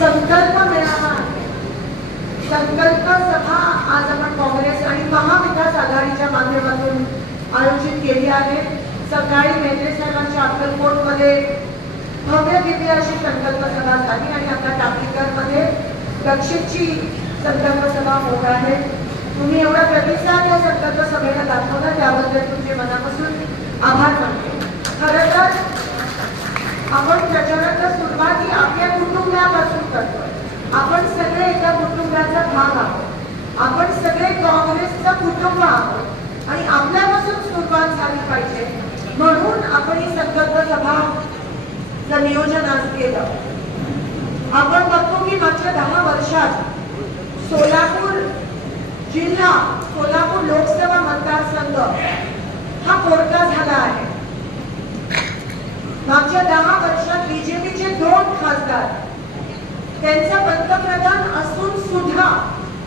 संकल्प मेळावा आहे, संकल्प सभा आज आपण काँग्रेस आणि महाविकास आघाडीच्या माध्यमातून आयोजित केली आहे। सकाळी मेहते साहेबांच्या अक्कलकोटमध्ये भव्य दिव्य अशी संकल्प सभा झाली आणि आता टाकळीकरमध्ये दक्षिणची संकल्प सभा होत आहे। तुम्ही एवढा प्रतिसाद या संकल्प सभेला दाखवला त्याबद्दल तुमचे मनापासून आभार मानते। खरं तर आपण प्रचाराला सुरुवात ही आपल्या कुटुंबापासून करतो। आपण सगळे एका कुटुंबाचा भाग आहोत, आपण सगळे काँग्रेसचं कुटुंब आहोत आणि आपल्यापासून सुरुवात झाली पाहिजे म्हणून आपण ही संकल्प सभाचं नियोजन आज केलं। आपण बघतो की मागच्या 10 वर्षात सोलापूर जिल्हा, सोलापूर लोकसभा मतदारसंघ हा पोरका झाला आहे। मागच्या 10 वर्षात बीजेपीचे 2 खासदार त्यांचा पंतप्रधान असून सुद्धा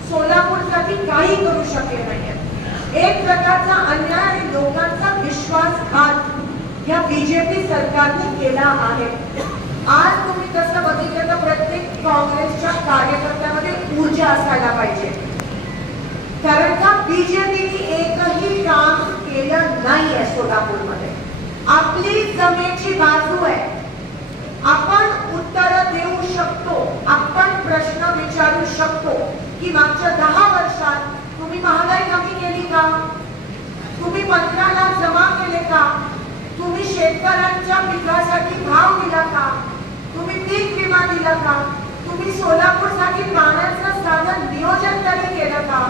सोलापूरसाठी काही करू शकले नाहीत। एक प्रकारचा अन्याय आणि लोकांचा विश्वासघात या बीजेपी सरकारने केला आहे। आज तुम्ही कसं बघितलं तर प्रत्येक काँग्रेसच्या कार्यकर्त्यामध्ये ऊर्जा असायला पाहिजे, कारण का बीजेपीने एकही काम केलं नाहीये सोलापूरमध्ये। आपली जमेची बाजू आहे, आपण उत्तर देऊ शकतो, आपण प्रश्न विचारू शकतो की मागच्या 10 वर्षात तुम्ही महागाई कमी केली का, तुम्ही मंत्र्याला जमा केले का, तुम्ही शेतकऱ्यांच्या पिकासाठी भाव दिला का, तुम्ही पीक विमा दिला का, तुम्ही सोलापूरसाठी पाण्याचं साधन नियोजन तरी केलं का,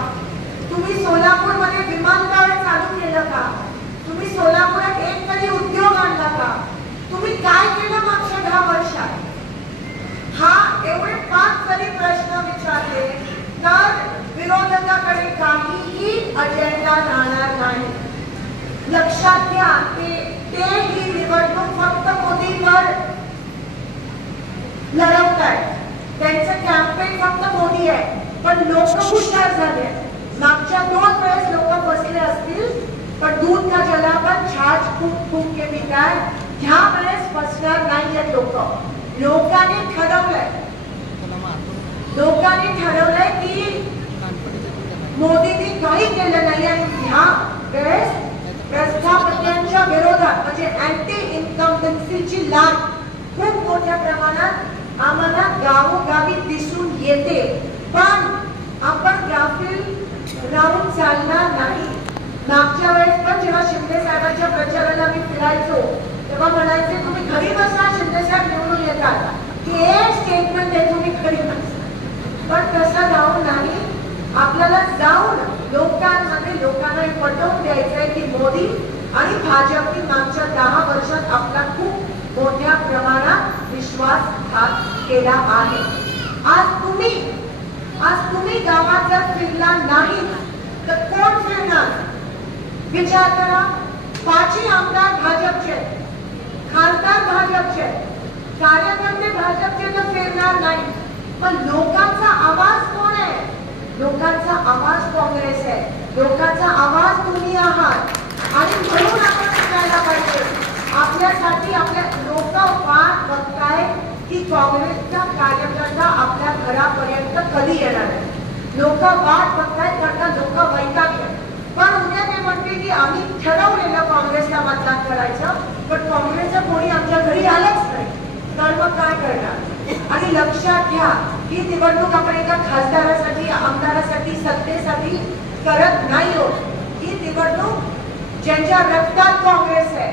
तुम्ही सोलापूरमध्ये विमानतळ चालू केलं का, तुम्ही सोलापुरात एक तरी उद्योग आणला का, तुम्ही काय केलं मागच्या 10 वर्षात? हा एवढे 5 जरी प्रश्न विचारले तर विरोधकाकडे काहीही अजेंडा राहणार नाही। लक्षात घ्या ते ही निवडणूक फक्त मोदींवर लढवतायत, त्यांचं कॅम्पेन फक्त मोदी आहे, पण लोक हुशार झाले। मागच्या 2 वेळेस लोक बसले असतील पण दूध का जला पर छाछ फूक फूक के पीता है, ह्या वेळेस बसणार नाहीये लोक। लोकांनी ठरवलंय की मोदींनी काही केलं नाही आणि ह्या वेळेस प्रस्थापितांच्या विरोधात म्हणजे अँटी इन्कम्बन्सीची लाट खूप मोठ्या प्रमाणात आम्हाला गावोगावी दिसून येते, पण आपण गाफील राहून चालणार नाही। मागच्या वेळेस पण जेव्हा शिंदे साहेबांच्या प्रचाराला मी फिरायचो तेव्हा म्हणायचे तुम्ही घरी बसा, शिंदे साहेब निवडून येतात, की एक स्टेटमेंट आहे तुम्ही घरी बसा। पण तसं जाऊन नाही, आपल्याला जाऊन लोकांमध्ये लोकांना पटवून द्यायचंय की मोदी आणि भाजपने मागच्या 10 वर्षात आपला खूप मोठ्या प्रमाणात विश्वासघात केला आहे। आज तुम्ही गावात जर फिरला नाही तर कोण फिरणार? विचार करा, 5 आमदार भाजपचे, खासदार भाजपचे, कार्यकर्ते भाजपचे तर फिरणार नाही, पण लोकांचा आवाज कोण आहे? लोकांचा आवाज काँग्रेस आहे, लोकांचा आवाज तुम्ही आहात आणि म्हणून आपण शिकायला पाहिजे। आपल्यासाठी आपल्या लोक वाट बघताय की काँग्रेसचा कार्यकर्ता आपल्या घरापर्यंत कधी येणार आहे। लोक वाट बघतायत कारण लोक वैतागले, पण उद्या ते म्हणते की आम्ही ठरवलेलं काँग्रेसला मतदान करायचं, पण काँग्रेसचं कोणी आमच्या घरी आलंच नाही, तर मग काय करणार? आणि लक्षात घ्या ही निवडणूक आपण एका खासदारासाठी, आमदारासाठी, सत्तेसाठी करत नाही आहोत। ही निवडणूक ज्यांच्या रक्तात काँग्रेस आहे,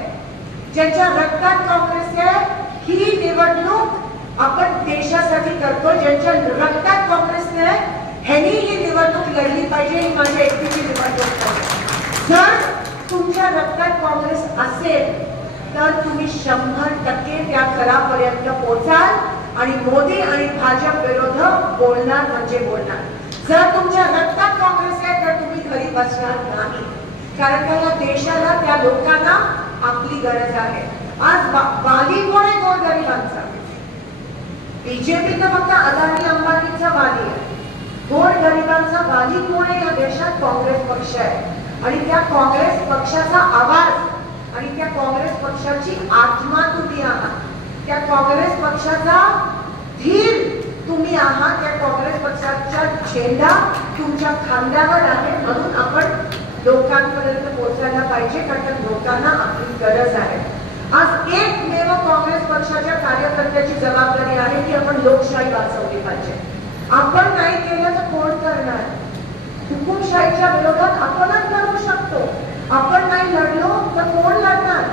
ज्यांच्या रक्तात काँग्रेस आहे, ही निवडणूक आपण देशासाठी करतो। ज्यांच्या रक्तात काँग्रेस आहे ह्यांनी ही निवडणूक लढली पाहिजे, ही माझ्या एकटीची निवडणूक आहे। जर तुमच्या रक्तात काँग्रेस असेल तर तुम्ही 100% त्या करापर्यंत पोहोचाल आणि मोदी आणि भाजप विरोधात बोलणार म्हणजे बोलणार। जर तुमच्या रक्तात काँग्रेस आहे तर तुम्ही घरी बसणार नाही, कारण का या देशाला, त्या लोकांना आपली गरज आहे। आज वाली कोण आहे गोरगरिबांचा? बीजेपी तर फक्त अदानी अंबानीचा वाली आहे, गोरगरिबांचा वाली कोण आहे या देशात? काँग्रेस पक्ष आहे आणि त्या काँग्रेस पक्षाचा आवाज आणि त्या काँग्रेस पक्षाची आत्मा तुम्ही आहात, त्या काँग्रेस पक्षाचा धीर तुम्ही आहात, या काँग्रेस पक्षाचा झेंडा तुमच्या खांद्यावर आहे, म्हणून आपण लोकांपर्यंत पोहोचायला पाहिजे, कारण लोकांना आपली गरज आहे. आज एकमेव काँग्रेस पक्षाच्या कार्यकर्त्याची जबाबदारी आहे की आपण लोकशाही वाचवली पाहिजे. आपण नाही केलं तर कोण करणार? हुकुमशाहीच्या विरोधात आपणच लढू शकतो. आपण नाही लढलो तर कोण लढणार?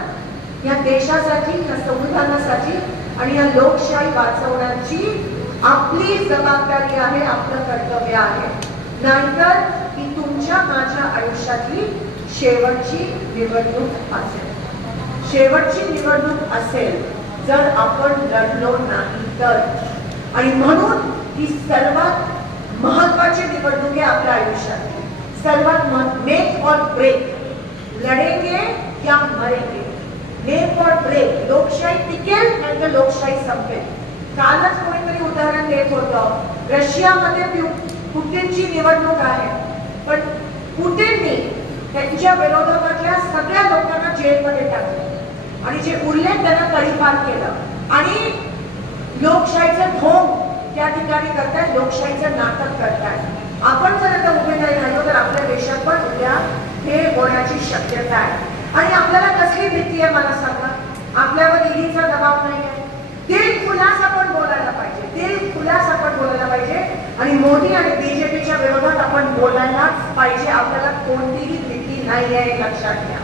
या देशासाठी, या संविधानासाठी आणि या लोकशाही वाचवण्याची आपली जबाबदारी आहे, आपलं कर्तव्य आहे. नाहीतर ही तुमच्या माझ्या आयुष्यातली शेवटची निवडणूक असेल. शेवटची निवडणूक असेल जर आपण लढलो नाही तर. आणि म्हणून ही सर्वात महत्वाची निवडणूक आहे आपल्या आयुष्यातली. सर्वात मेक और ब्रेक. लढेंगे या मरेंगे. मेक और ब्रेक. लोकशाही टिकेल नाही तर लोकशाही संपेल. कालच कोणीतरी उदाहरण देत होतं, रशियामध्ये पुतिनची निवडणूक आहे, पण पुतिनने त्यांच्या विरोधातल्या सगळ्या लोकांना जेलमध्ये टाकलं आणि जे उरले त्यांना तडीपार केलं आणि लोकशाहीचं ढोंग त्या ठिकाणी करतायत, लोकशाहीचं नाटक करतायत. आपण जर आता उभे नाही राहिलो तर आपल्या देशात पण उद्या हे होण्याची शक्यता आहे. आणि आपल्याला कसली भीती आहे मला सांगा? आपल्यावर ईडीचा दबाव नाही आहे. दिल खुलास आपण बोलायला पाहिजे. दिल खुलास आपण बोलायला पाहिजे आणि मोदी आणि बीजेपीच्या विरोधात आपण बोलायलाच पाहिजे. आपल्याला कोणतीही भीती नाही आहे, लक्षात घ्या.